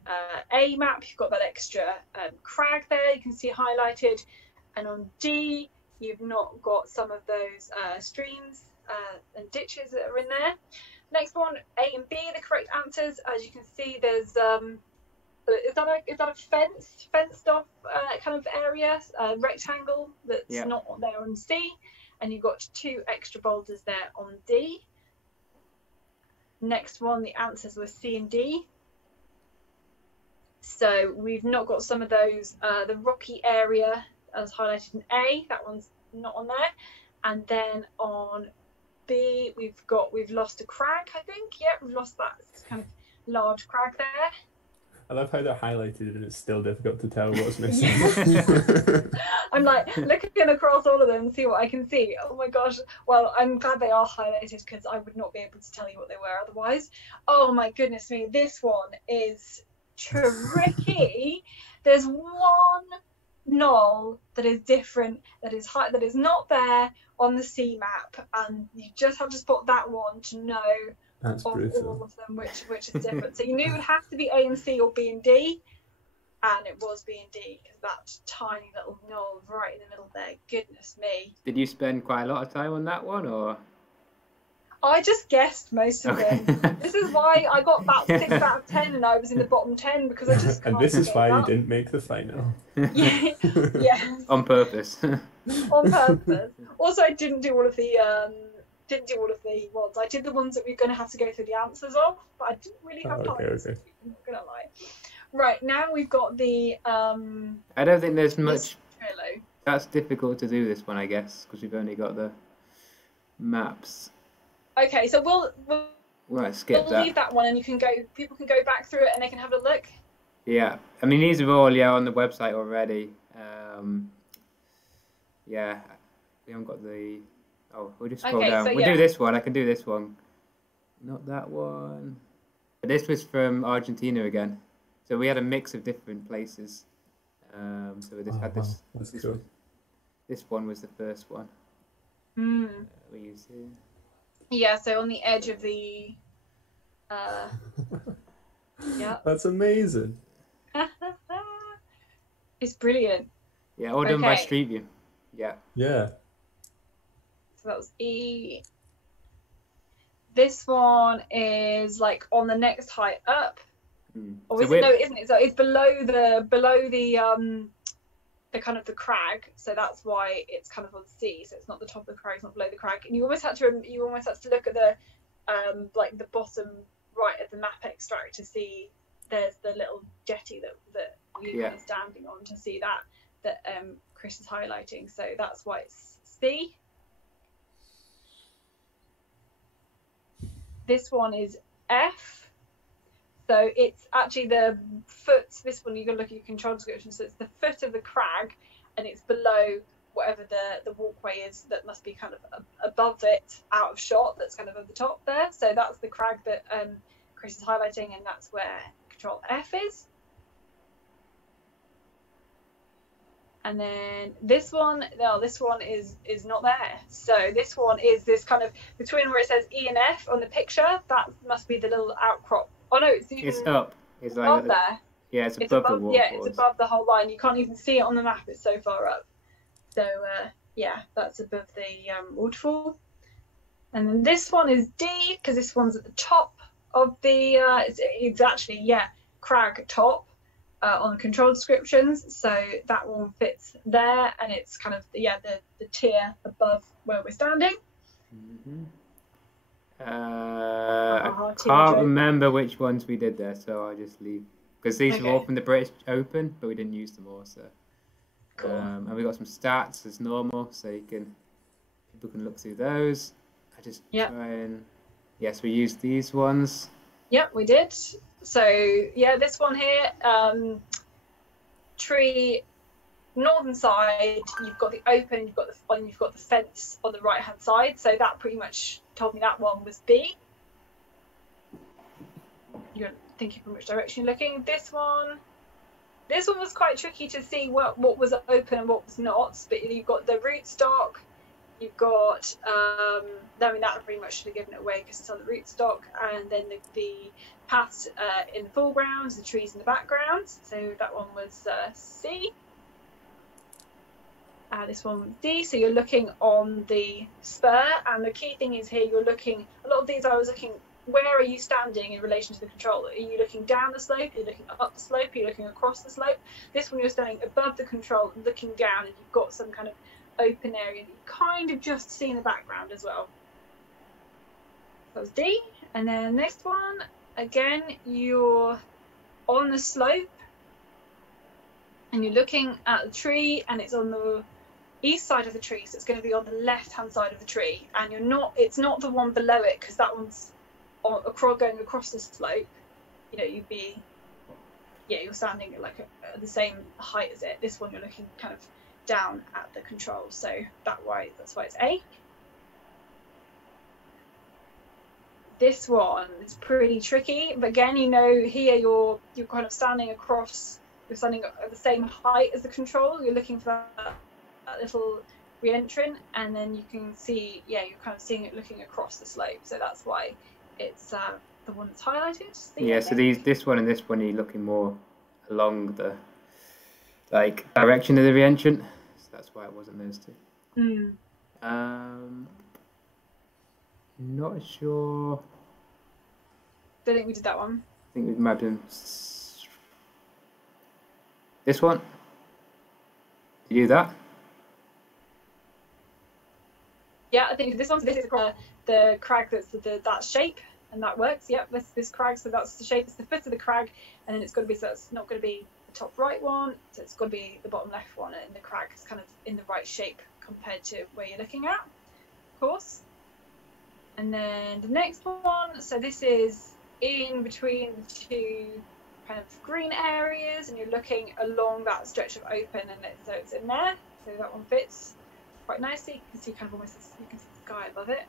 A map, you've got that extra crag there. You can see highlighted. And on D, you've not got some of those streams and ditches that are in there. Next one, A and B, the correct answers. As you can see, there's is that a fenced off kind of area, rectangle that's not there on C, and you've got two extra boulders there on D. Next one, the answers were C and D. So we've not got some of those, the rocky area as highlighted in A, that one's not on there. And then on B, we've lost a crag, I think. Yeah, we've lost that kind of large crag there. I love how they're highlighted and it's still difficult to tell what's missing. I'm like looking across all of them and see what I can see. Oh my gosh. Well, I'm glad they are highlighted because I would not be able to tell you what they were otherwise. Oh my goodness me. This one is tricky. There's one knoll that is different, that is not there on the C map, and you just have to spot that one to know That's of brutal. all of them which is different. So you knew it would have to be A and C or B and D, and it was B and D because that tiny little knoll right in the middle there. Goodness me. Did you spend quite a lot of time on that one, or? I just guessed most of them. This is why I got about 6 out of 10 and I was in the bottom 10 because I just can't And this is why you you didn't make the final. yeah. On purpose. On purpose. Also, I didn't do all of the didn't do all of the ones. I did the ones that we're going to have to go through the answers of, but I didn't really have time. Okay. I'm not going to lie. Right, now we've got the... I don't think there's much... Trello. That's difficult to do this one, I guess, because we've only got the maps. Okay, so we'll skip that. leave that one, and people can go back through it and they can have a look. Yeah, I mean, these are all on the website already. Yeah, we haven't got the... Oh, we'll just scroll down. We'll do this one. I can do this one. Not that one. But this was from Argentina again. So we had a mix of different places. So we just had this. Wow. That's this, cool. This one was the first one. We used here. Yeah, so on the edge of the... yeah. That's amazing. It's brilliant. Yeah, all done by Street View. Yeah. Yeah. So that was E. This one is like on the next height up. Or is it? No, isn't it? So it's below the kind of the crag. So that's why it's kind of on C. So it's not the top of the crag, it's not below the crag. And you almost had to look at the like the bottom right of the map extract to see there's the little jetty that we were standing on, to see that Chris is highlighting. So that's why it's C. This one is F. So it's actually the foot. This one, you can look at your control description. So it's the foot of the crag, and it's below whatever the walkway is that must be kind of above it, out of shot. That's kind of at the top there. So that's the crag that Chris is highlighting, and that's where control F is. And then this one, no, this one is not there. So this one is this kind of between where it says E and F on the picture. That must be the little outcrop. Oh no, it's up. It's like above there. Yeah, it's above the wall. Yeah, it's above the whole line. You can't even see it on the map. It's so far up. So yeah, that's above the waterfall. And then this one is D, because this one's at the top of the. It's actually crag top. On the control descriptions, so that one fits there, and it's kind of the tier above where we're standing. I can't remember which ones we did there, so I'll just leave, because these are all from the British Open, but we didn't use them all. So cool. And we got some stats as normal, so people can look through those. I just try and we used these ones. Yep, we did. So yeah, this one here, tree, northern side. You've got the open. You've got the fence on the right hand side. So that pretty much told me that one was B. You're thinking from which direction you're looking. This one was quite tricky to see what was open and what was not. But you've got the rootstock. You've got, I mean, that pretty much should have given it away because it's on the rootstock, and then the paths in the foreground, the trees in the background. So that one was C. This one was D. So you're looking on the spur, and the key thing is here you're looking. A lot of these I was looking. Where are you standing in relation to the control? Are you looking down the slope? Are you looking up the slope? Are you looking across the slope? This one you're standing above the control, looking down, and you've got some kind of open area that you kind of just see in the background as well. That was D. And then next one, again, you're on the slope and you're looking at the tree, and it's on the east side of the tree, so it's going to be on the left hand side of the tree, and it's not the one below it, because that one's going across the slope. You know, you're standing at the same height as it. This one you're looking kind of down at the control, so that's why it's A. This one is pretty tricky, but again, here you're kind of standing across. You're standing at the same height as the control. You're looking for that little re-entrant, and then you can see, you're kind of seeing it looking across the slope. So that's why it's the one that's highlighted. So this one and this one, you're looking more along the direction of the re-entrant. So that's why it wasn't those two. Not sure. Don't think we did that one. I think we might have done this one. Did you do that? Yeah, I think this one's this is the crag that's that shape, and that works. Yep, this crag, so that's the shape. It's the foot of the crag, and then it's got to be, so it's not going to be the top right one, so it's got to be the bottom left one, and the crag is kind of in the right shape compared to where you're looking at, of course. And then the next one, so this is in between the two kind of green areas, and you're looking along that stretch of open, and so it's in there, so that one fits quite nicely. You can see kind of almost, you can see the sky above it.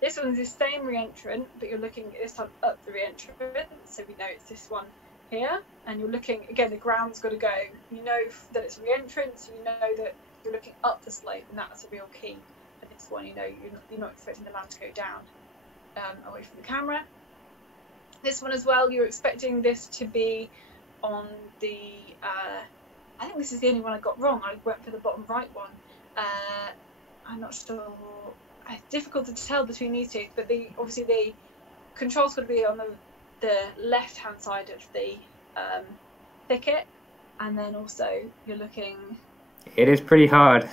This one's the same re-entrant, but you're looking this time up the re-entrant, so we know it's this one here, and you're looking, again, the ground's got to go, you know that it's re-entrant, so you know that you're looking up the slope, and that's a real key for this one. You know, you're not expecting the land to go down away from the camera. This one as well, you're expecting this to be on the, I think this is the only one I got wrong. I went for the bottom right one. I'm not sure. It's difficult to tell between these two, but obviously the control's got to be on the left-hand side of the thicket, and then also you're looking. It is pretty hard.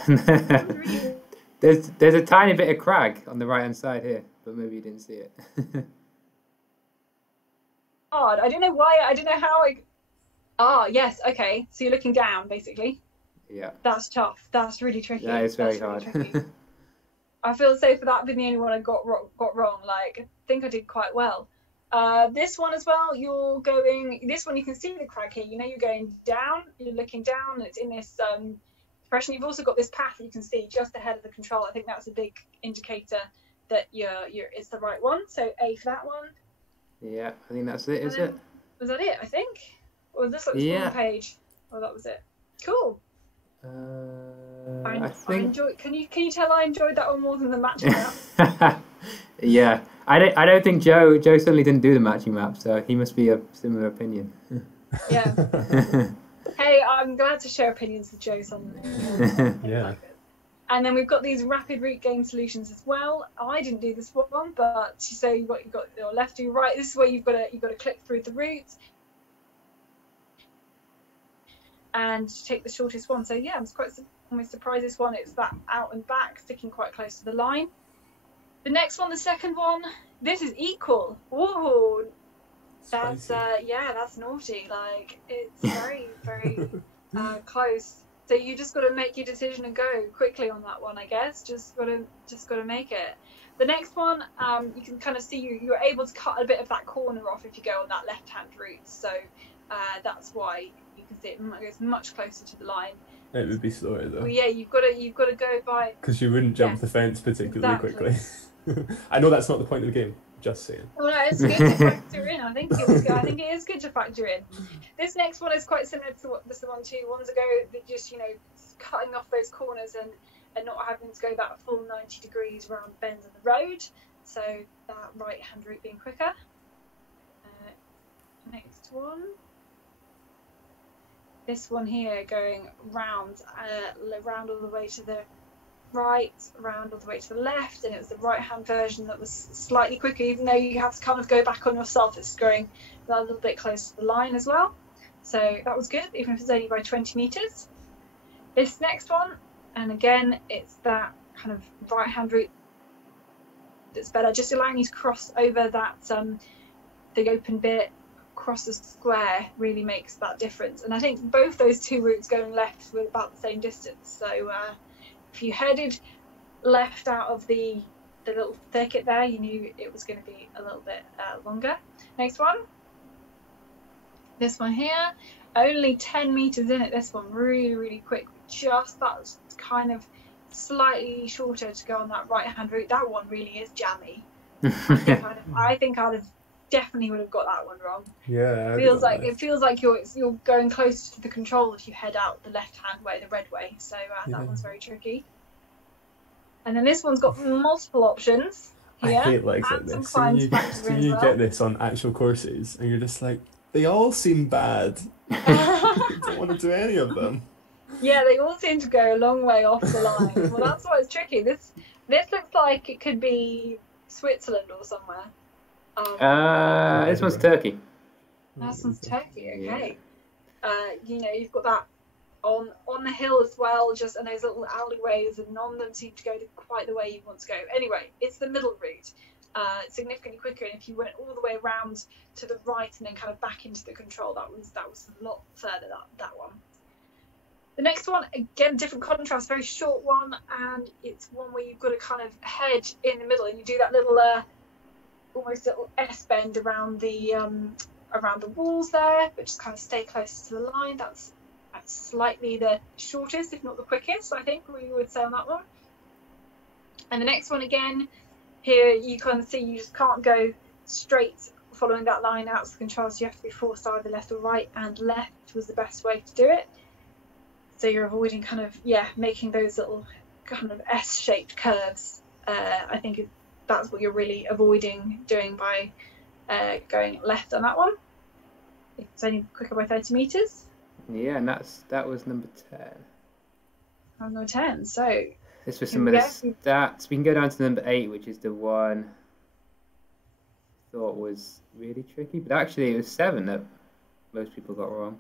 There's a tiny bit of crag on the right-hand side here, but maybe you didn't see it. Hard. I don't know why. I don't know how I. Ah, yes. Okay. So you're looking down, basically. Yeah. That's tough. That's really tricky. That is very hard. Really I feel so for that being the only one I got wrong. Like, I think I did quite well. This one as well, you're going. This one you can see the crag here. You know you're going down. You're looking down, and it's in this depression. You've also got this path that you can see just ahead of the control. I think that's a big indicator that it's the right one. So A for that one. Yeah, I think that's it. Is it? Was that it? I think. Or was this like the full page? Oh, that was it. Cool. I enjoyed. Can you tell I enjoyed that one more than the matching map? Yeah, I don't think Joe certainly didn't do the matching map, so he must be a similar opinion. Yeah. Hey, I'm glad to share opinions with Joe. Yeah. And then we've got these rapid route game solutions as well. I didn't do this one, but so you've got your left, your right. This is where you've got to click through the route and take the shortest one. So yeah, I'm quite almost surprised this one. It's that out and back, sticking quite close to the line. The next one, the second one, this is equal. Ooh, that's that's naughty. Like, it's very very close. So you just got to make your decision and go quickly on that one, I guess. Just got to make it. The next one, you can kind of see you're able to cut a bit of that corner off if you go on that left-hand route. So that's why you can see it goes much closer to the line. It would be slower though. Well, yeah, you've got to go by. Because you wouldn't jump the fence particularly quickly. I know that's not the point of the game. Just saying. Well, no, it's good to factor in. I think it is good to factor in. This next one is quite similar to what the one 2 ones ago. They're just cutting off those corners and not having to go that full 90 degrees around bends in the road. So that right hand route being quicker. Next one. This one here going round all the way to the right, round all the way to the left, and it was the right hand version that was slightly quicker, even though you have to kind of go back on yourself. It's going a little bit close to the line as well, so that was good, even if it's only by 20 meters. This next one, and again it's that kind of right hand route that's better, just allowing you to cross over that the open bit, cross the square, really makes that difference. And I think both those two routes going left were about the same distance, so if you headed left out of the little thicket there, you knew it was going to be a little bit longer. Next one. This one here, only 10 meters in it. This one really, really quick. Just that kind of slightly shorter to go on that right hand route. That one really is jammy. I think I'd have definitely would have got that one wrong. Yeah. It feels like you're going closer to the control if you head out the left hand way, the red way. So that one's very tricky. And then this one's got multiple options here. I hate legs like this. So you get this on actual courses, and you're just like, they all seem bad. I don't want to do any of them. Yeah, they all seem to go a long way off the line. Well, that's why it's tricky. This looks like it could be Switzerland or somewhere. This one's Turkey. That one's Turkey, okay. You've got that on the hill as well, just and those little alleyways, and none of them seem to go to quite the way you want to go. Anyway, it's the middle route. Significantly quicker, and if you went all the way around to the right and then kind of back into the control, that was a lot further, that one. The next one, again, different contrast, very short one, and it's one where you've got to kind of head in the middle, and you do that little almost little S bend around the walls there, but just kind of stay close to the line. That's slightly the shortest, if not the quickest, I think we would say on that one. And the next one, again, here you kind of see you just can't go straight following that line out of the control, so you have to be forced either left or right, and left was the best way to do it. So you're avoiding kind of, making those little kind of S-shaped curves. I think that's what you're really avoiding doing by going left on that one. It's only quicker by 30 meters. Yeah, and that was number 10. Number 10, so... This was some of the stats. We can go down to number 8, which is the one I thought was really tricky. But actually, it was 7 that most people got wrong.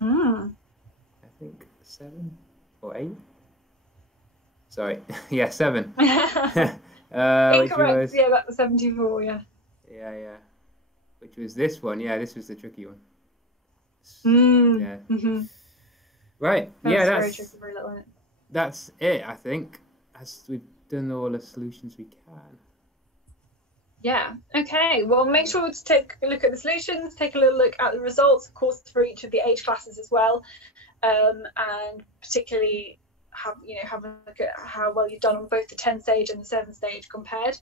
I think 7 or 8. Sorry, 7. Incorrect. That was 74. Yeah. Yeah. Which was this one. Yeah, this was the tricky one. Yeah. Mm-hmm. Right. That's very tricky for a little bit. That's it, I think. As we've done all the solutions we can. Yeah. Okay. Well, make sure to take a look at the solutions, take a little look at the results, of course, for each of the age classes as well, and particularly have a look at how well you've done on both the 10 stage and the 7 stage compared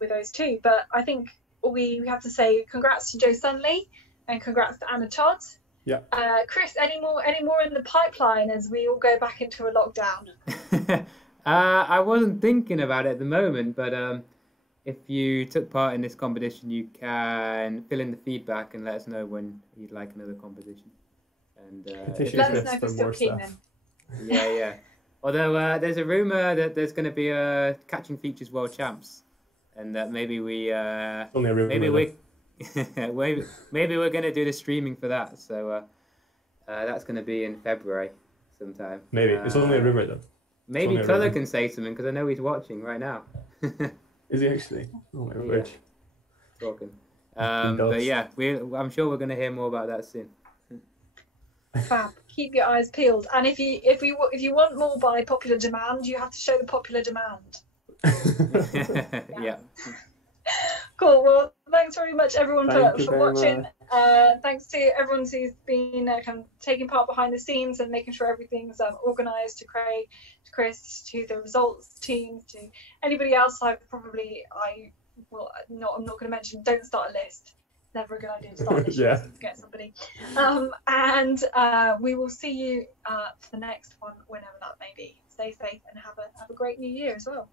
with those two. But I think we have to say congrats to Joe Sunley and congrats to Anna Todd. Yeah. Chris, any more in the pipeline as we all go back into a lockdown? I wasn't thinking about it at the moment, but if you took part in this competition, you can fill in the feedback and let us know when you'd like another competition. And let us know if you're still keen then. Yeah. Although there's a rumor that there's going to be a Catching Features World Champs, and that maybe only a rumor. Maybe we're going to do the streaming for that. So that's going to be in February sometime. Maybe. It's only a rumor, though. Maybe Colour can say something, because I know he's watching right now. Is he actually? Oh, my word. Talking. But yeah, I'm sure we're going to hear more about that soon. Fab. Keep your eyes peeled. And if you want more by popular demand, you have to show the popular demand. Yeah. Cool. Well, thanks very much, everyone, for watching. Thanks to everyone who's been kind of taking part behind the scenes and making sure everything's organised, to Craig, to Chris, to the results team, to anybody else. I'm not going to mention. Don't start a list. Never a good idea to start a list. Yeah. To get somebody. And we will see you for the next one, whenever that may be. Stay safe and have a great new year as well.